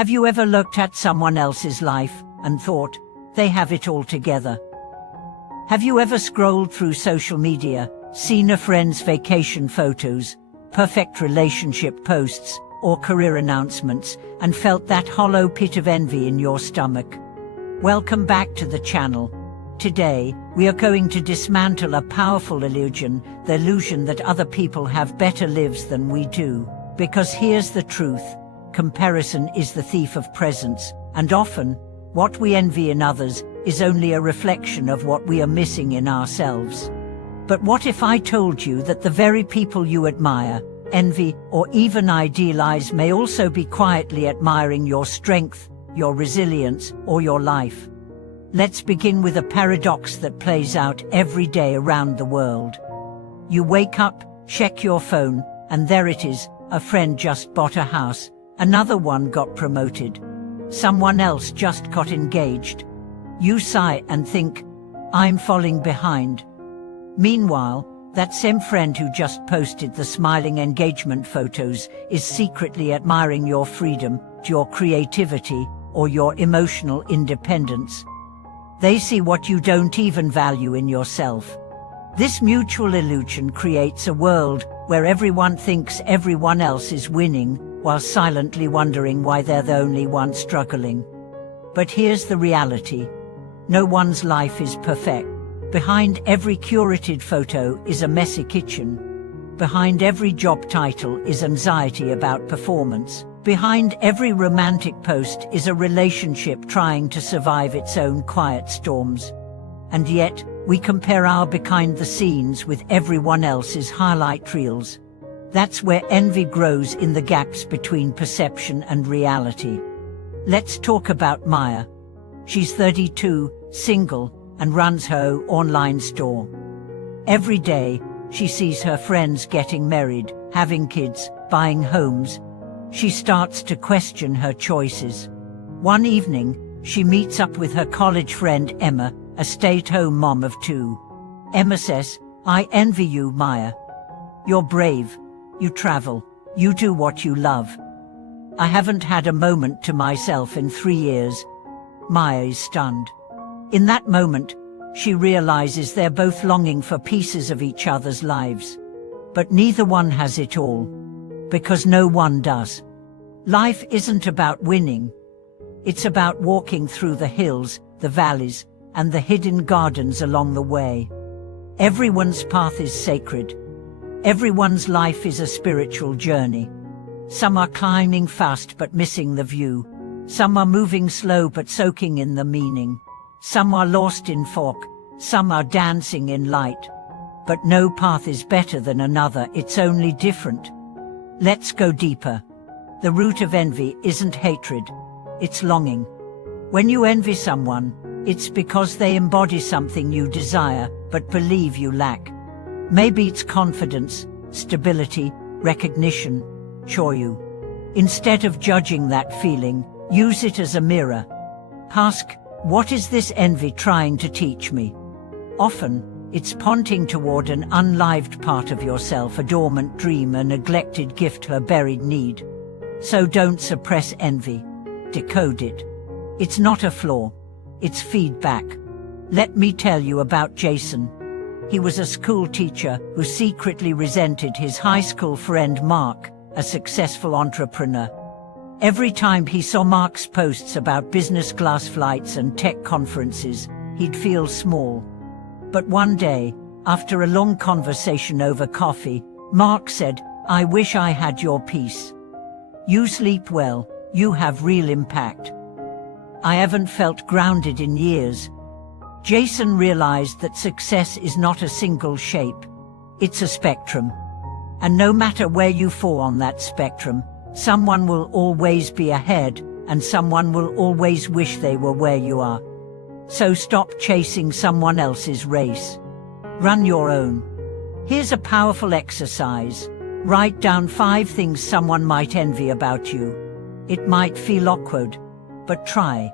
Have you ever looked at someone else's life and thought, they have it all together? Have you ever scrolled through social media, seen a friend's vacation photos, perfect relationship posts, or career announcements, and felt that hollow pit of envy in your stomach? Welcome back to the channel. Today, we are going to dismantle a powerful illusion, the illusion that other people have better lives than we do. Because here's the truth, comparison is the thief of presence, and often, what we envy in others is only a reflection of what we are missing in ourselves. But what if I told you that the very people you admire, envy, or even idealize may also be quietly admiring your strength, your resilience, or your life? Let's begin with a paradox that plays out every day around the world. You wake up, check your phone, and there it is, a friend just bought a house, another one got promoted, someone else just got engaged. You sigh and think, I'm falling behind. Meanwhile, that same friend who just posted the smiling engagement photos is secretly admiring your freedom, your creativity, or your emotional independence. They see what you don't even value in yourself. This mutual illusion creates a world where everyone thinks everyone else is winning, while silently wondering why they're the only one struggling. But here's the reality. No one's life is perfect. Behind every curated photo is a messy kitchen. Behind every job title is anxiety about performance. Behind every romantic post is a relationship trying to survive its own quiet storms. And yet, we compare our behind the scenes with everyone else's highlight reels. That's where envy grows, in the gaps between perception and reality. Let's talk about Maya. She's 32, single, and runs her own online store. Every day, she sees her friends getting married, having kids, buying homes. She starts to question her choices. One evening, she meets up with her college friend Emma, a stay-at-home mom of 2. Emma says, I envy you, Maya. You're brave, you travel, you do what you love. I haven't had a moment to myself in 3 years. Maya is stunned. In that moment, she realizes they're both longing for pieces of each other's lives. But neither one has it all. Because no one does. Life isn't about winning. It's about walking through the hills, the valleys, and the hidden gardens along the way. Everyone's path is sacred. Everyone's life is a spiritual journey. Some are climbing fast but missing the view. Some are moving slow but soaking in the meaning. Some are lost in fog. Some are dancing in light. But no path is better than another, it's only different. Let's go deeper. The root of envy isn't hatred, it's longing. When you envy someone, it's because they embody something you desire, but believe you lack. Maybe it's confidence, stability, recognition, choyu. Instead of judging that feeling, use it as a mirror. Ask, what is this envy trying to teach me? Often, it's pointing toward an unlived part of yourself, a dormant dream, a neglected gift, a buried need. So don't suppress envy. Decode it. It's not a flaw. It's feedback. Let me tell you about Jason. He was a school teacher who secretly resented his high school friend Mark, a successful entrepreneur. Every time he saw Mark's posts about business class flights and tech conferences, he'd feel small. But one day, after a long conversation over coffee, Mark said, I wish I had your peace. You sleep well, you have real impact. I haven't felt grounded in years. Jason realized that success is not a single shape. It's a spectrum. And no matter where you fall on that spectrum, someone will always be ahead, and someone will always wish they were where you are. So stop chasing someone else's race. Run your own. Here's a powerful exercise. Write down 5 things someone might envy about you. It might feel awkward, but try.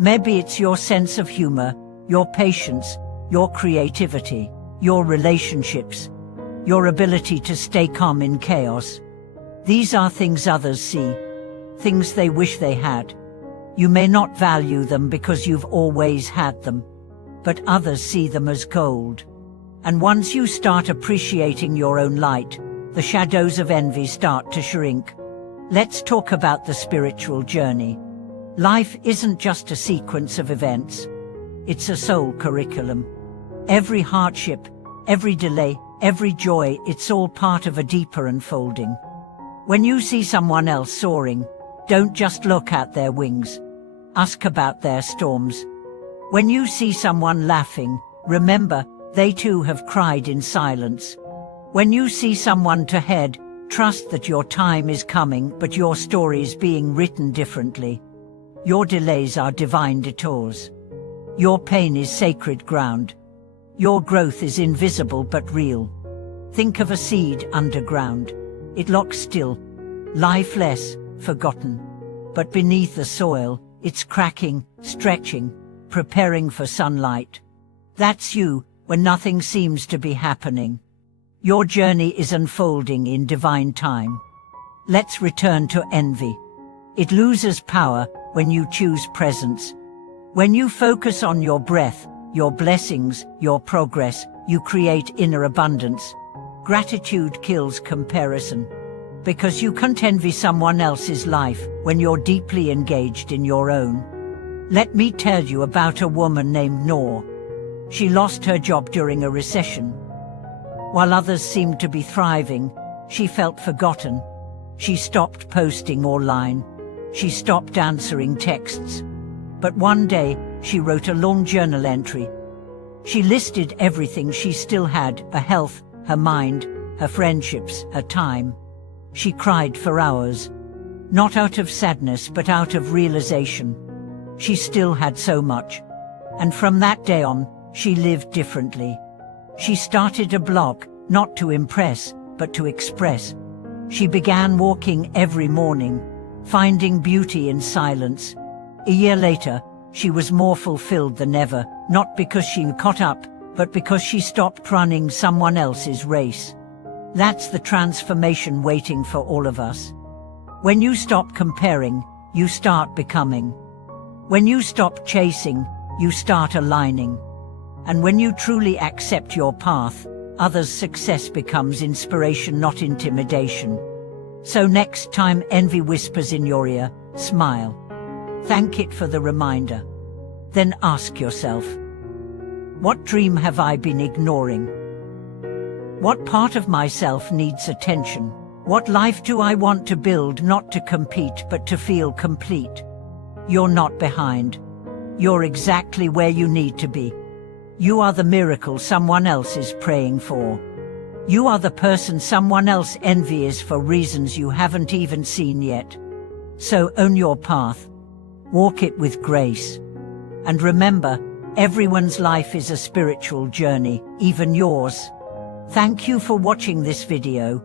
Maybe it's your sense of humor, your patience, your creativity, your relationships, your ability to stay calm in chaos. These are things others see. things they wish they had. You may not value them because you've always had them, but others see them as gold. And once you start appreciating your own light, the shadows of envy start to shrink. Let's talk about the spiritual journey. Life isn't just a sequence of events. It's a soul curriculum. Every hardship, every delay, every joy, it's all part of a deeper unfolding. When you see someone else soaring, don't just look at their wings. Ask about their storms. When you see someone laughing, remember, they too have cried in silence. When you see someone ahead, trust that your time is coming, but your story is being written differently. Your delays are divine detours. Your pain is sacred ground. Your growth is invisible but real. Think of a seed underground. It looks still, lifeless, forgotten. But beneath the soil, it's cracking, stretching, preparing for sunlight. That's you, when nothing seems to be happening. Your journey is unfolding in divine time. Let's return to envy. It loses power when you choose presence. When you focus on your breath, your blessings, your progress, you create inner abundance. Gratitude kills comparison. Because you can't envy someone else's life when you're deeply engaged in your own. Let me tell you about a woman named Noor. She lost her job during a recession. While others seemed to be thriving, she felt forgotten. She stopped posting online. She stopped answering texts. But one day, she wrote a long journal entry. She listed everything she still had: her health, her mind, her friendships, her time. She cried for hours. Not out of sadness, but out of realization. She still had so much. And from that day on, she lived differently. She started a blog, not to impress, but to express. She began walking every morning, finding beauty in silence. A year later, she was more fulfilled than ever, not because she caught up, but because she stopped running someone else's race. That's the transformation waiting for all of us. When you stop comparing, you start becoming. When you stop chasing, you start aligning. And when you truly accept your path, others' success becomes inspiration, not intimidation. So next time envy whispers in your ear, smile. Thank it for the reminder. Then ask yourself, what dream have I been ignoring? What part of myself needs attention? What life do I want to build, not to compete, but to feel complete? You're not behind. You're exactly where you need to be. You are the miracle someone else is praying for. You are the person someone else envies for reasons you haven't even seen yet. So own your path. Walk it with grace. And remember, everyone's life is a spiritual journey, even yours. Thank you for watching this video.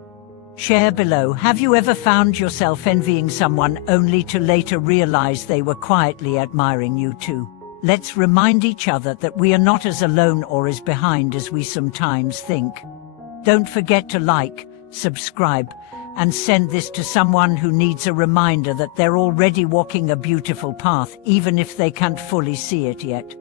Share below, have you ever found yourself envying someone only to later realize they were quietly admiring you too? Let's remind each other that we are not as alone or as behind as we sometimes think. Don't forget to like, subscribe, and send this to someone who needs a reminder that they're already walking a beautiful path, even if they can't fully see it yet.